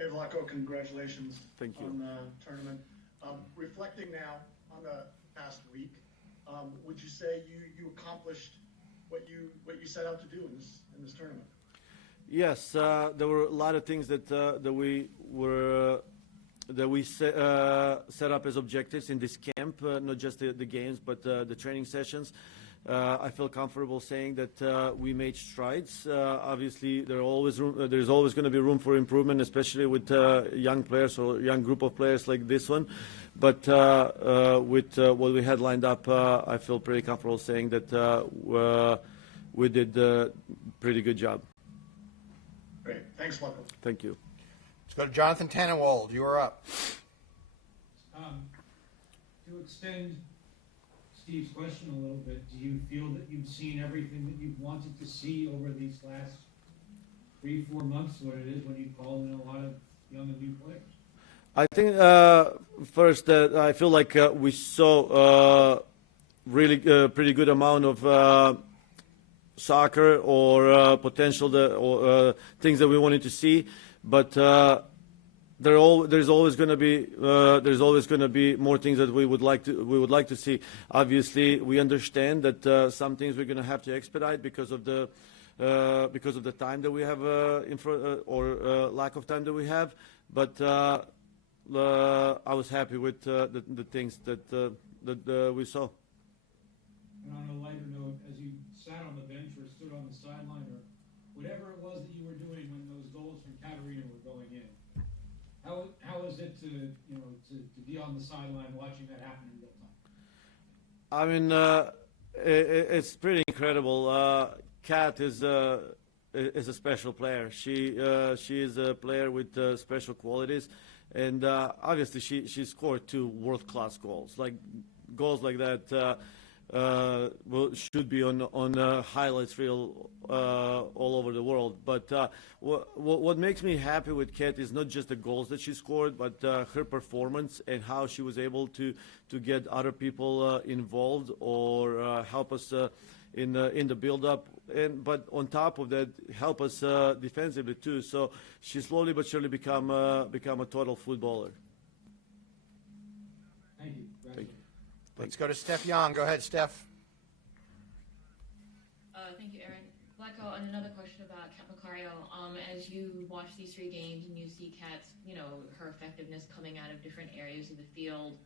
Hey, Vlatko, congratulations. Thank you. On the tournament. Reflecting now on the past week, would you say you accomplished what you set out to do in this tournament? Yes, there were a lot of things that we set up as objectives in this camp, not just the games, but the training sessions. I feel comfortable saying that we made strides. Obviously, there's always going to be room for improvement, especially with young players or young group of players like this one. But with what we had lined up, I feel pretty comfortable saying that we did a pretty good job. Great. Thanks, Vlatko. Thank you. Let's go to Jonathan Tannenwald. You are up. To extend Steve's question a little bit, do you feel that you've seen everything that you've wanted to see over these last 3-4 months, what it is when you call in a lot of young and new players? I think first I feel like we saw really pretty good amount of soccer or potential or things that we wanted to see, but there's always going to be more things that we would like to see. Obviously, we understand that some things we're going to have to expedite because of the time that we have or lack of time that we have. But I was happy with the things that we saw. And on a lighter note, as you sat on the bench or stood on the sideline or whatever it was that you were doing when those goals from Katarina were going in, how is it to be on the sideline watching that happen in real time? I mean, it's pretty incredible. Kat is a special player. She is a player with special qualities, and obviously she scored 2 world-class goals. Like goals like that should be on highlights reel all over the world. But what makes me happy with Kat is not just the goals that she scored, but her performance and how she was able to get other people involved or help us in the build-up. But on top of that, help us defensively too. So she slowly but surely become a total footballer. Thank you. Thank you. Let's go to Steph Young. Go ahead, Steph. Thank you, Aaron. Vlatko, and another question about Kat Macario. As you watch these 3 games and you see Kat's, her effectiveness coming out of different areas of the field,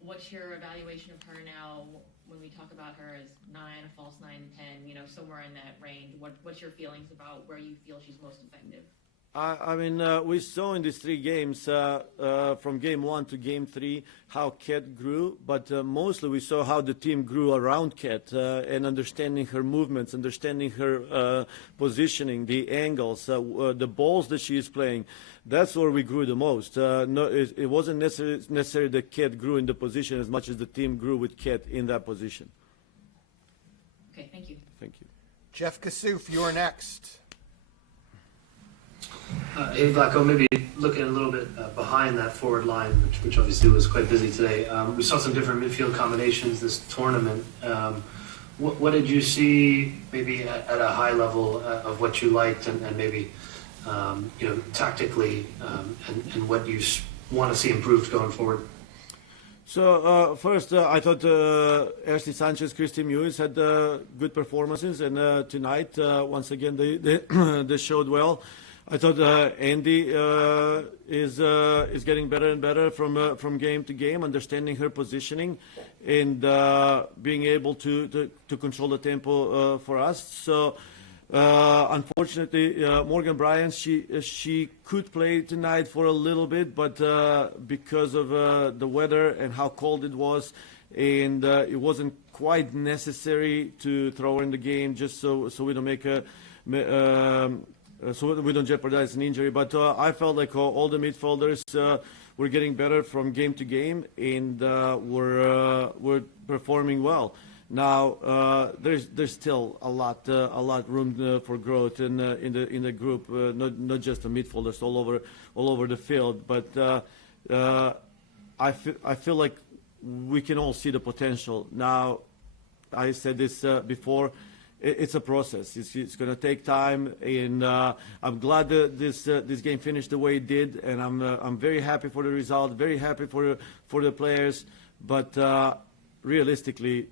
what's your evaluation of her now when we talk about her as 9, a false 9, 10, somewhere in that range? What's your feelings about where you feel she's most effective? I mean, we saw in these 3 games, from game 1 to game 3, how Kat grew, but mostly we saw how the team grew around Kat and understanding her movements, understanding her positioning, the angles, the balls that she is playing. That's where we grew the most. It wasn't necessarily that Kat grew in the position as much as the team grew with Kat in that position. Okay, thank you. Thank you. Jeff Kassouf, you are next. Hey, Vlatko, maybe looking a little bit behind that forward line, which obviously was quite busy today. We saw some different midfield combinations this tournament. What did you see maybe at a high level of what you liked and maybe tactically and what you want to see improved going forward? So first, I thought Ashley Sanchez, Christy Mewis had good performances, and tonight once again they showed well. I thought Andy is getting better and better from game to game, understanding her positioning and being able to control the tempo for us. So unfortunately, Morgan Bryant, she could play tonight for a little bit, but because of the weather and how cold it was, and it wasn't quite necessary to throw her in the game just so we don't make a. So we don't jeopardize an injury, but I felt like all the midfielders were getting better from game to game, and were performing well. Now there's still a lot room for growth in the group, not just the midfielders all over the field, but I feel like we can all see the potential. Now I said this before. it's a process. It's going to take time, and I'm glad that this game finished the way it did, and I'm very happy for the result, very happy for the players. But realistically,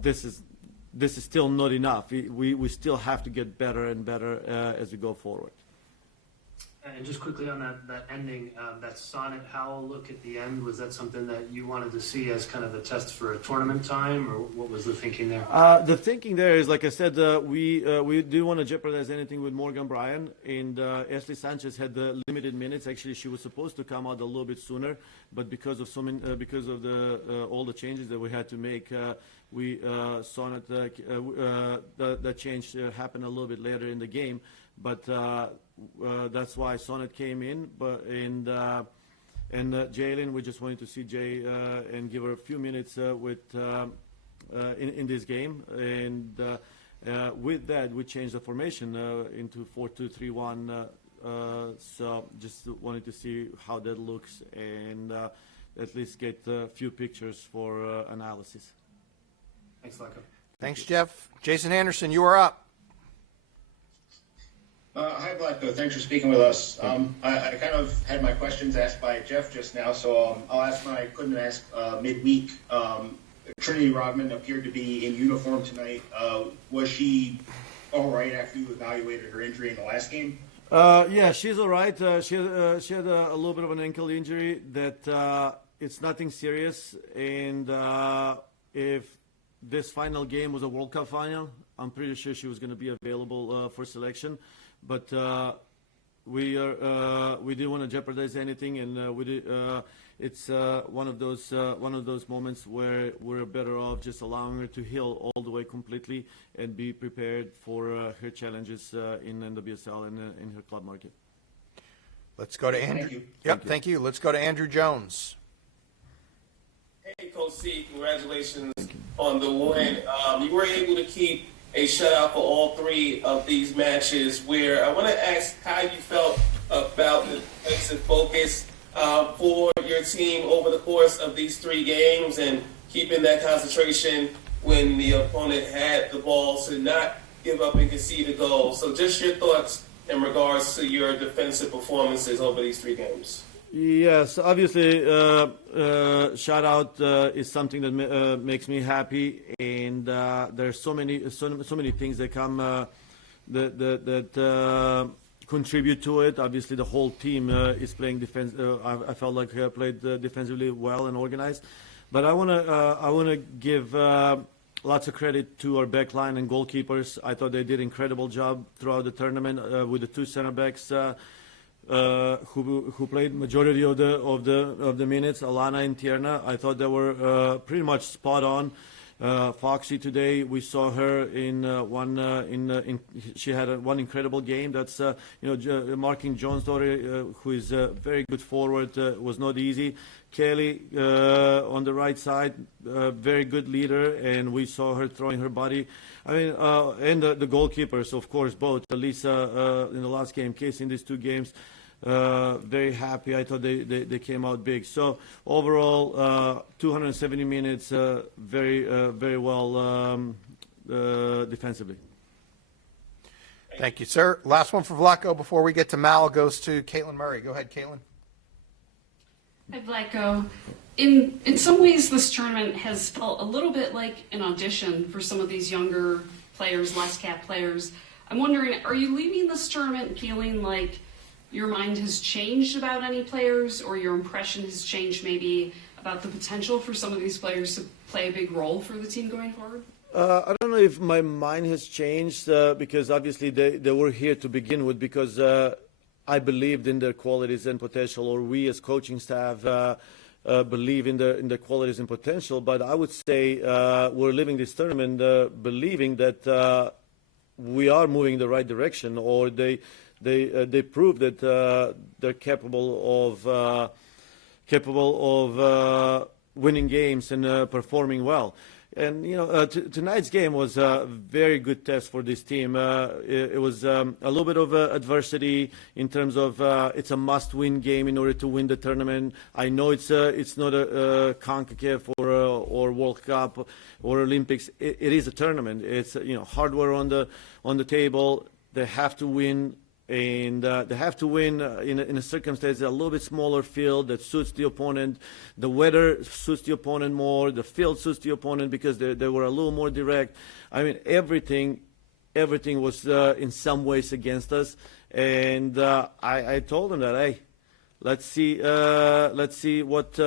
this is still not enough. We still have to get better and better as we go forward. And just quickly on that ending, that Sonnet Howell look at the end, was that something that you wanted to see as kind of a test for a tournament time, or what was the thinking there? The thinking there is, like I said, we didn't want to jeopardize anything with Morgan Bryan, and Ashley Sanchez had the limited minutes. Actually, she was supposed to come out a little bit sooner, but because of all the changes that we had to make, Sonnet that change happened a little bit later in the game. But that's why Sonnet came in. And Jalen, we just wanted to see Jay and give her a few minutes in this game. And with that, we changed the formation into 4-2-3-1. So just wanted to see how that looks and at least get a few pictures for analysis. Thanks, Vlatko. Thanks, Jeff. Jason Anderson, you are up. Hi, Vlatko. Thanks for speaking with us. I kind of had my questions asked by Jeff just now, so I'll ask mine I couldn't ask midweek. Trinity Rodman appeared to be in uniform tonight. Was she all right after you evaluated her injury in the last game? Yeah, she's all right. She had a little bit of an ankle injury that it's nothing serious. And if this final game was a World Cup final, I'm pretty sure she was going to be available for selection. But we didn't want to jeopardize anything, and it's one of those moments where we're better off just allowing her to heal all the way completely and be prepared for her challenges in NWSL and in her club market. Let's go to Andrew. Thank you. Yep, thank you. Let's go to Andrew Jones. Hey, Coach C, congratulations on the win. You were able to keep a shutout for all three of these matches, where I want to ask how you felt about the defensive focus for your team over the course of these three games and keeping that concentration when the opponent had the ball to not give up and concede a goal. So just your thoughts in regards to your defensive performances over these three games. Yes, obviously, shutout is something that makes me happy, and there's so many things that come that contribute to it. Obviously, the whole team is playing defense. I felt like I played defensively well and organized, but I wanna give lots of credit to our back line and goalkeepers. I thought they did an incredible job throughout the tournament with the two center backs. Who played majority of the minutes, Alana and Tierna. I thought they were pretty much spot on. Foxy today, we saw her in she had one incredible game. That's marking Jones' daughter, who is a very good forward, was not easy. Kelly on the right side, very good leader, and we saw her throwing her body. I mean, and the goalkeepers, of course, both Elisa in the last game, Casey in these two games. Very happy. I thought they came out big. So overall, 270 minutes, very well defensively. Thank you, sir. Last one for Vlatko before we get to Mal goes to Caitlin Murray. Go ahead, Caitlin. Hi, Vlatko. In some ways, this tournament has felt a little bit like an audition for some of these younger players, less cap players. I'm wondering, are you leaving this tournament feeling like your mind has changed about any players, or your impression has changed maybe about the potential for some of these players to play a big role for the team going forward? I don't know if my mind has changed because obviously they were here to begin with because I believed in their qualities and potential, or we as coaching staff believe in their qualities and potential. But I would say we're leaving this tournament believing that we are moving in the right direction, or they prove that they're capable of winning games and performing well. And tonight's game was a very good test for this team. It was a little bit of adversity in terms of it's a must-win game in order to win the tournament. I know it's not a CONCACAF or World Cup or Olympics. It is a tournament. It's hardware on the table. They have to win. And they have to win in a circumstance, a little bit smaller field that suits the opponent. The weather suits the opponent more. The field suits the opponent because they were a little more direct. I mean, everything was in some ways against us. And I told them that, hey, let's see what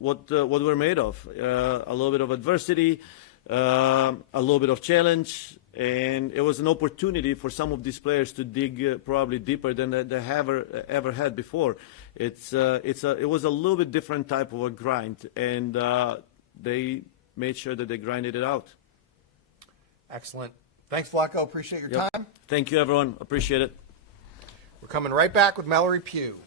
we're made of. A little bit of adversity, a little bit of challenge. And it was an opportunity for some of these players to dig probably deeper than they have ever had before. It was a little bit different type of a grind, and they made sure that they grinded it out. Excellent. Thanks, Vlatko. Appreciate your time. Thank you, everyone. Appreciate it. We're coming right back with Mallory Pugh.